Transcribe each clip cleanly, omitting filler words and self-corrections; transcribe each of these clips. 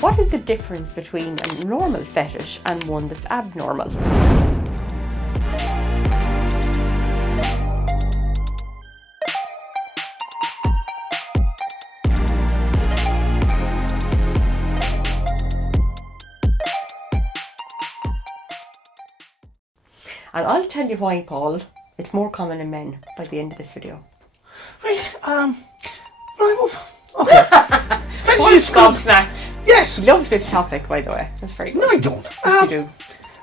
What is the difference between a normal fetish and one that's abnormal? And I'll tell you why, Paul. It's more common in men by the end of this video. Right, okay. Fetishes gobsmacked. Yes. He loves this topic, by the way. That's very good. No, I don't. Yes, you do.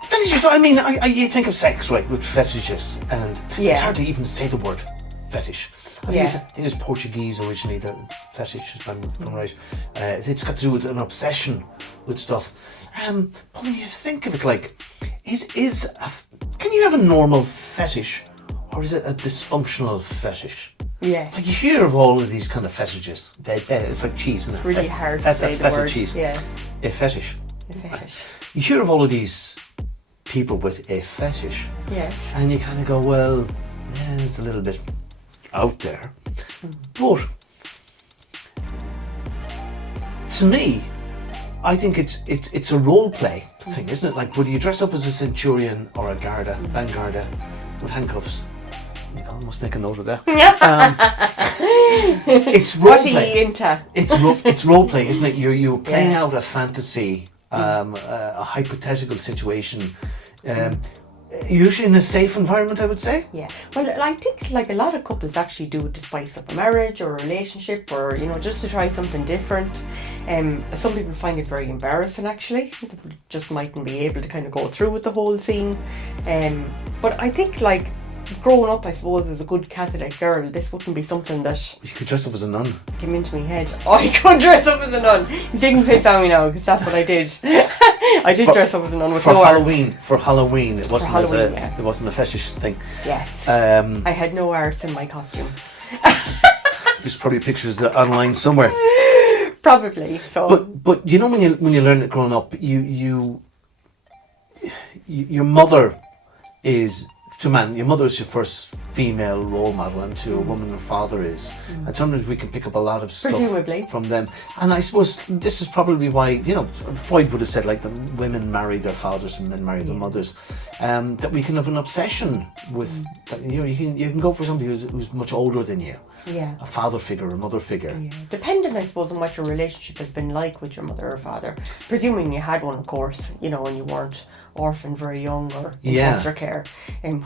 Fetishes, you think of sex, right, with fetishes, and it's hard to even say the word fetish. I think it's Portuguese originally, the fetish, if I'm right. It's got to do with an obsession with stuff. But when you think of it, like, can you have a normal fetish, or is it a dysfunctional fetish? Yes. Like, you hear of all of these kind of fetishes. It's like cheese, isn't it? Really hard to say the word. Cheese. Yeah. A fetish. A fetish. You hear of all of these people with a fetish. Yes. And you kind of go, well, yeah, it's a little bit out there. But to me, I think it's a role play thing, isn't it? Like, would you dress up as a centurion or a vanguarda with handcuffs? I must make a note of that. It's role play. What are you into? It's role play, isn't it? You're playing out a fantasy, a hypothetical situation. Usually in a safe environment, I would say. Yeah. Well, I think like a lot of couples actually do it to spice up a marriage or a relationship, or just to try something different. Some people find it very embarrassing actually. They just mightn't be able to kind of go through with the whole scene. But I think like growing up, I suppose, as a good Catholic girl, this wouldn't be something that You could dress up as a nun. came into my head. Oh, I could dress up as a nun. You didn't piss on me now, because that's what I did. I did dress up as a nun with for no Halloween. For Halloween, it wasn't Halloween, it wasn't a fetish thing. Yes. I had no arse in my costume. There's probably pictures online somewhere. Probably. So. But when you learn it growing up, your mother is. To man, your mother is your first female role model, and to a woman, her father is. And sometimes we can pick up a lot of stuff Presumably. from them. And I suppose this is probably why, Freud would have said like the women marry their fathers and men marry their mothers. That we can have an obsession with that. You can go for somebody who's much older than you. Yeah. A father figure, a mother figure. Yeah. Depending, I suppose, on what your relationship has been like with your mother or father. Presuming you had one, of course, and you weren't orphaned very young or in foster care,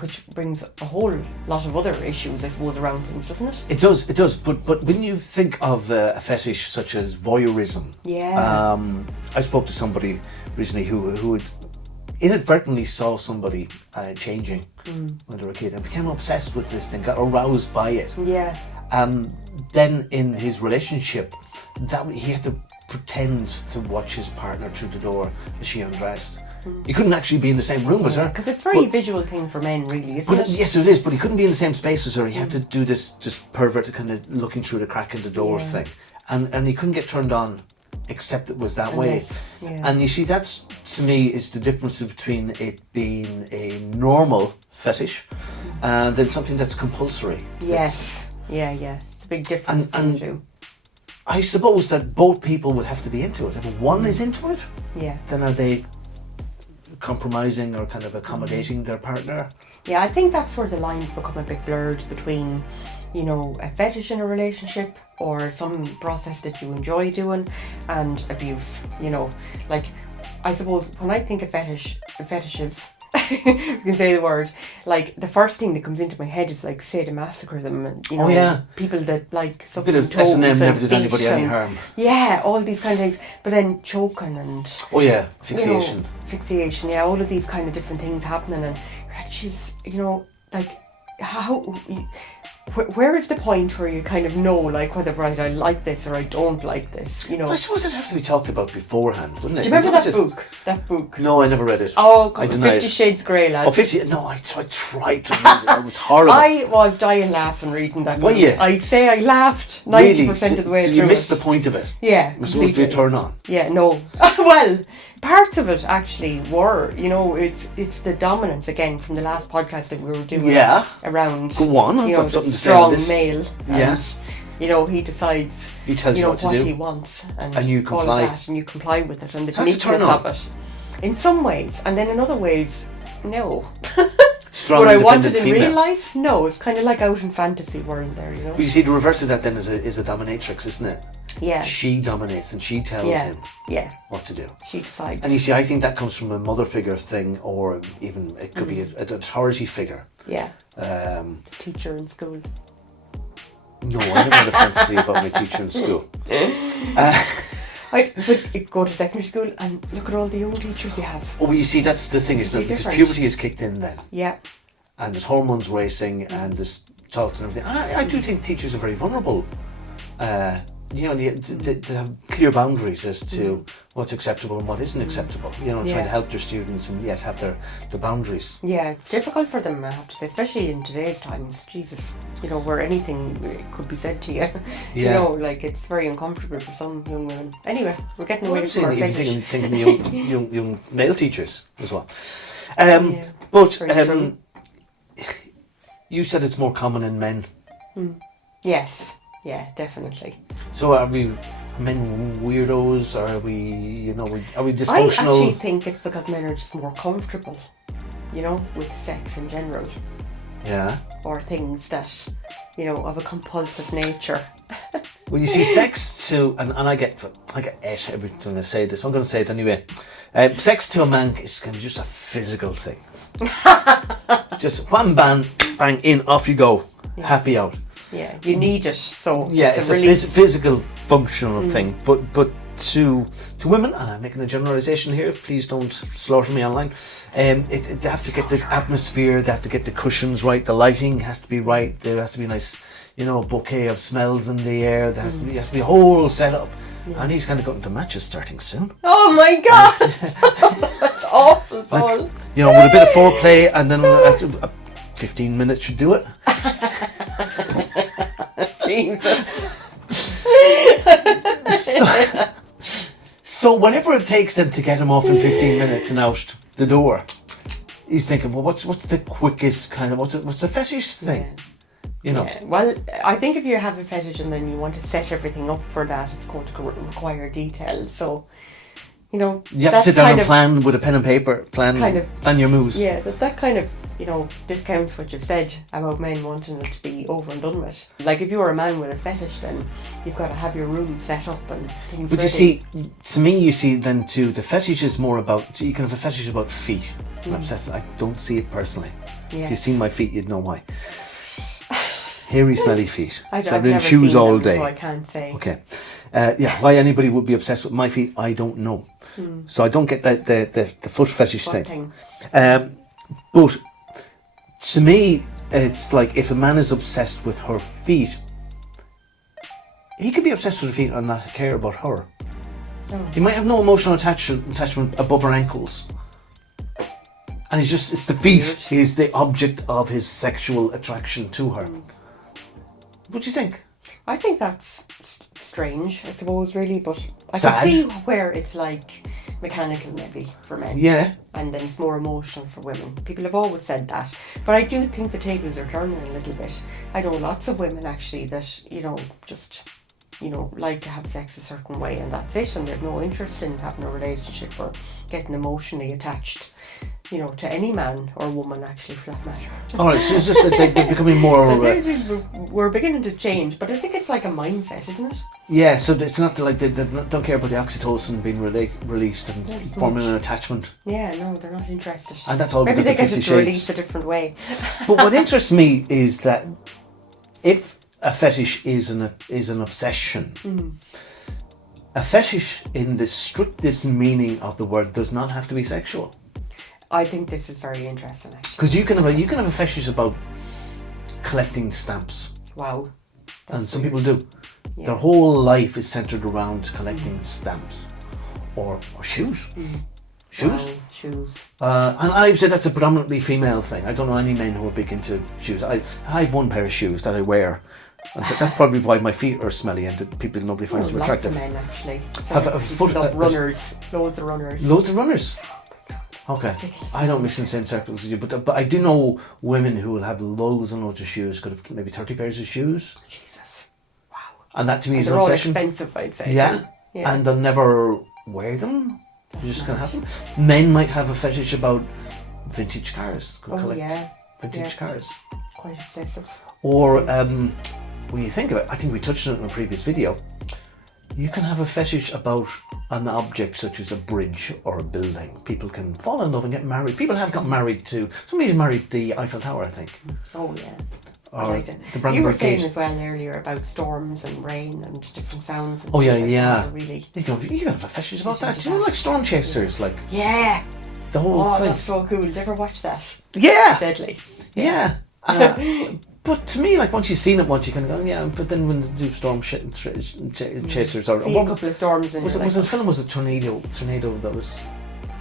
which brings a whole lot of other issues, I suppose, around things, doesn't it? It does. But when you think of a fetish such as voyeurism, I spoke to somebody recently who had inadvertently saw somebody changing when they were a kid and became obsessed with this thing, got aroused by it. Yeah. And then in his relationship, he had to pretend to watch his partner through the door as she undressed. He couldn't actually be in the same room as her. Because it's a very visual thing for men, really, isn't it? Yes, it is, but he couldn't be in the same space as her. He had to do this just perverted kind of looking through the crack in the door thing. And he couldn't get turned on except it was that way. And you see, that's, to me, is the difference between it being a normal fetish and then something that's compulsory. Yes. Yeah. It's a big difference between the two. I suppose that both people would have to be into it. If one is into it, then are they compromising or kind of accommodating their partner? Yeah, I think that's where the lines become a bit blurred between, a fetish in a relationship or some process that you enjoy doing and abuse. Like, I suppose when I think of fetishes, you can say the word, like the first thing that comes into my head is like sadomasochism and people that like a bit of S&M never did anybody any harm. Yeah, all these kind of things. But then choking and fixation, all of these kind of different things happening, and you're like, geez, like how. Where is the point where you kind of know, like, whether I like this or I don't like this, I suppose it'd have to be talked about beforehand, wouldn't it? Do you remember that book? No, I never read it. Oh, God, 50 Shades Grey, lads. Oh, 50? No, I tried to read it. It was horrible. I was dying laughing reading that book. Were you? I'd say I laughed 90% of the way through. So you missed the point of it? Yeah, it was supposed to be a turn on? Yeah, no. Well, parts of it actually were, it's the dominance, again, from the last podcast that we were doing around, go on, I've got something to say strong on this. male. And, he decides... He tells you what to what do. he wants, And you all comply. of that, and you comply with it, and the So that's a turn uniqueness on. of it. In some ways, and then in other ways, no. Strong, What I independent wanted in female. real life, no. It's kind of like out in fantasy world there, you know. But you see, the reverse of that then is a dominatrix, isn't it? Yeah. She dominates and she tells him what to do. She decides. And you see, I think that comes from a mother figure thing, or even it could be an authority figure. Yeah. Teacher in school. No, I never had a fantasy about my teacher in school. But go to secondary school and look at all the young teachers you have. Oh, you see, that's the thing, isn't it? Because puberty is kicked in then. Yeah. And there's hormones racing and there's thoughts and everything. I do think teachers are very vulnerable. They have clear boundaries as to what's acceptable and what isn't acceptable. Trying to help their students and yet have their boundaries. Yeah, it's difficult for them, I have to say, especially in today's times. Jesus, where anything could be said to you. Yeah. It's very uncomfortable for some young women. Anyway, we're getting away from our fetish. Thinking young male teachers as well. You said it's more common in men. Yes. Yeah, definitely. So are men weirdos? Or are we dysfunctional? I actually think it's because men are just more comfortable, with sex in general. Yeah. Or things that, of a compulsive nature. When you see sex to, and I get it every time I say this, I'm going to say it anyway. Sex to a man is kind of just a physical thing. Just one bang, in, off you go. Yes. Happy out. Yeah, you need it. So it's a physical, functional thing. But to women, and I'm making a generalisation here, please don't slaughter me online. They have to get the atmosphere, they have to get the cushions right, the lighting has to be right, there has to be a nice, a bouquet of smells in the air, there has to be a whole setup. Yeah. And he's kind of gotten to matches starting soon. Oh my god! That's awful, Paul. With a bit of foreplay, and then after 15 minutes should do it. Jesus. So whatever it takes then to get him off in 15 minutes and out the door, he's thinking, well, what's the quickest kind of, what's the fetish thing? Yeah. Well, I think if you have a fetish and then you want to set everything up for that, it's going to require detail. So, you have to sit down and plan with a pen and paper, plan your moves. Yeah, that kind of, discounts what you've said about men wanting it to be over and done with. Like, if you're a man with a fetish, then you've got to have your room set up and things But ready. you see, to me, you see then too, the fetish is more about, you can have a fetish about feet. I'm obsessed. I don't see it personally. Yes. If you've seen my feet, you'd know why. Hairy, smelly feet. I've in never shoes seen all them, day. so I can't say. Okay. Why anybody would be obsessed with my feet, I don't know. So I don't get the foot fetish thing. But to me, it's like if a man is obsessed with her feet, he could be obsessed with her feet and not care about her. Oh. He might have no emotional attachment above her ankles. And it's the feet. He's the object of his sexual attraction to her. What do you think? I think that's strange, I suppose, really, but I Sad. can see where it's like mechanical maybe for men. Yeah. And then it's more emotional for women. People have always said that. But I do think the tables are turning a little bit. I know lots of women actually that, just, like to have sex a certain way and that's it, and they've no interest in having a relationship or getting emotionally attached. To any man or woman, actually, for that matter. All right, so it's just that they're becoming more... We're beginning to change, but I think it's like a mindset, isn't it? Yeah, so it's not like they don't care about the oxytocin being released and forming an attachment. Yeah, no, they're not interested. And that's all maybe because they of get 50 it Shades. released a different way. But what interests me is that if a fetish is an obsession, a fetish in the strictest meaning of the word does not have to be sexual. I think this is very interesting, actually. Because you can have a fetish about collecting stamps. Wow. And some people do. Yeah. Their whole life is centered around collecting stamps or shoes. Shoes? Wow, shoes. And I would say that's a predominantly female thing. I don't know any men who are big into shoes. I have one pair of shoes that I wear. And that's probably why my feet are smelly and nobody finds them attractive. Lots of men, actually. Runners. Loads of runners. Loads of runners? Okay, I don't mix in the same circles as you, but I do know women who will have loads and loads of shoes, could have maybe 30 pairs of shoes. Jesus, wow. And that to me is they're an all obsession. expensive, I'd say. Yeah. Yeah. And they'll never wear them. They're just going to have them. Men might have a fetish about vintage cars. Could collect vintage cars. Quite obsessive. Or when you think of it, I think we touched on it in a previous video, you can have a fetish about an object such as a bridge or a building. People can fall in love and get married. People have got married to, somebody's married the Eiffel Tower, I think. Oh yeah. Or I like it. the You were Brandenburg saying Gate. as well earlier about storms and rain and different sounds. And Oh yeah, things like yeah. that, really. You can have a fetish about that. You know, like storm chasers, like Yeah. the whole Oh, thing. that's so cool. Did you ever watch that? Yeah. Deadly. Yeah. But to me, like once you've seen it once, you kind of go, yeah. But then when they do storm chasers or See a couple of storms and was you're it like, the film was a tornado that was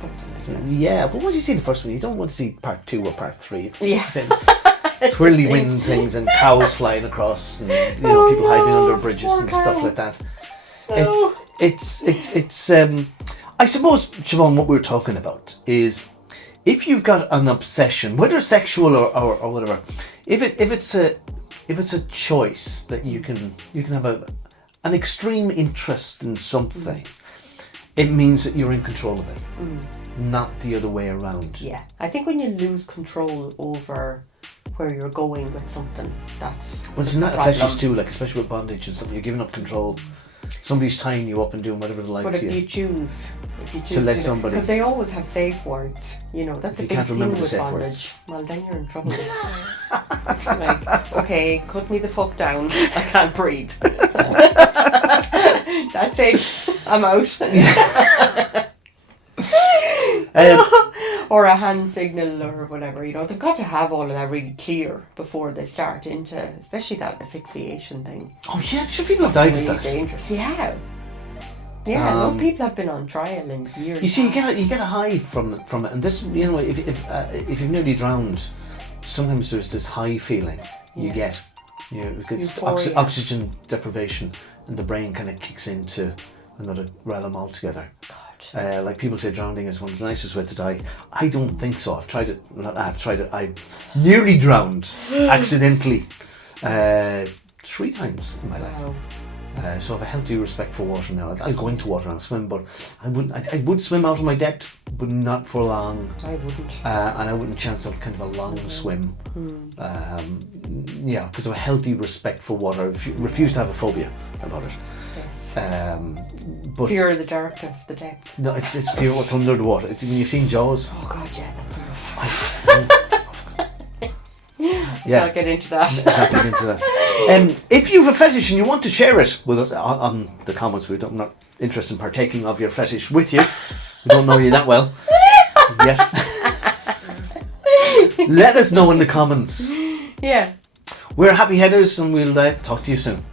something like that. yeah. But once you see the first one, you don't want to see part 2 or part 3. It's Yeah. twirly wind things and cows flying across and people hiding under bridges and stuff like that. No. It's I suppose, Siobhan, what we're talking about is if you've got an obsession, whether sexual or whatever, if it's a choice that you can have an extreme interest in something, it means that you're in control of it, not the other way around. Yeah, I think when you lose control over where you're going with something, that's But isn't that a fetish too, like especially with bondage and something, you're giving up control. Somebody's tying you up and doing whatever they like But to if you. you choose To let somebody- because they always have safe words, that's If a you big can't thing remember the with safe bondage. Well, then you're in trouble. Like, okay, cut me the fuck down. I can't breathe. That's it. I'm out. Or a hand signal or whatever. They've got to have all of that really clear before they start into, especially that asphyxiation thing. Oh yeah, sure, people have died of Really that. dangerous. Yeah. Yeah, no, people have been on trial in years. You see, you get a high from it, and this, if you've nearly drowned, sometimes there's this high feeling you get, because Euphoria. oxygen deprivation, and the brain kind of kicks into another realm altogether. Like people say, drowning is one of the nicest ways to die. I don't think so. I've tried it. I nearly drowned accidentally 3 times in my life. Wow. So I have a healthy respect for water now. I'll go into water and I'll swim, but I would swim out of my depth, but not for long. I wouldn't. And I wouldn't chance a kind of a long swim. Because of a healthy respect for water. Refuse to have a phobia about it. But Fear of the darkness, the depth. no, it's fear what's under the water. When you've seen Jaws, Oh god, yeah, that's enough. yeah. I'll get into that. Can't get into that. If you have a fetish and you want to share it with us on the comments, I'm not interested in partaking of your fetish with you. We don't know you that well yet. Let us know in the comments. Yeah. We're Happy Headers and we'll talk to you soon.